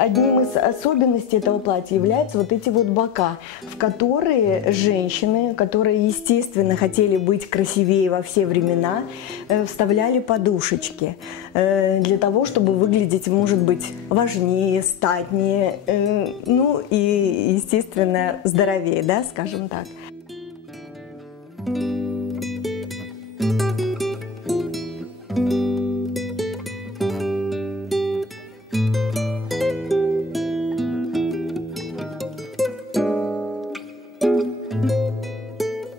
одним из особенностей этого платья являются вот эти вот бока, в которые женщины, которые, естественно, хотели быть красивее во все времена, вставляли подушечки для того, чтобы выглядеть, может быть, важнее, статнее, ну и, естественно, здоровее, да, скажем так.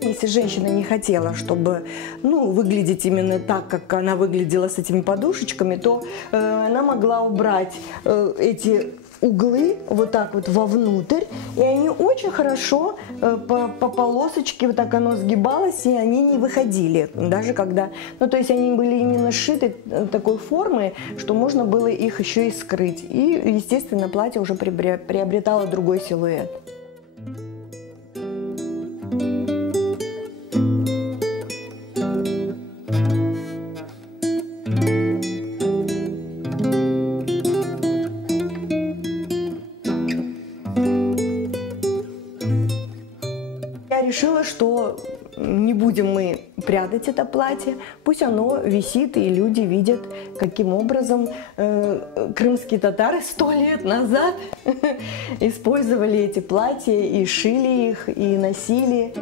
Если женщина не хотела, чтобы выглядеть именно так, как она выглядела с этими подушечками, то она могла убрать эти углы вот так вот вовнутрь, и они очень хорошо по полосочке, вот так оно сгибалось, и они не выходили, даже когда, то есть они были именно сшиты такой формы, что можно было их еще и скрыть, и, естественно, платье уже приобретало другой силуэт. Я решила, что не будем мы прятать это платье, пусть оно висит, и люди видят, каким образом крымские татары 100 лет назад использовали эти платья и шили их, и носили.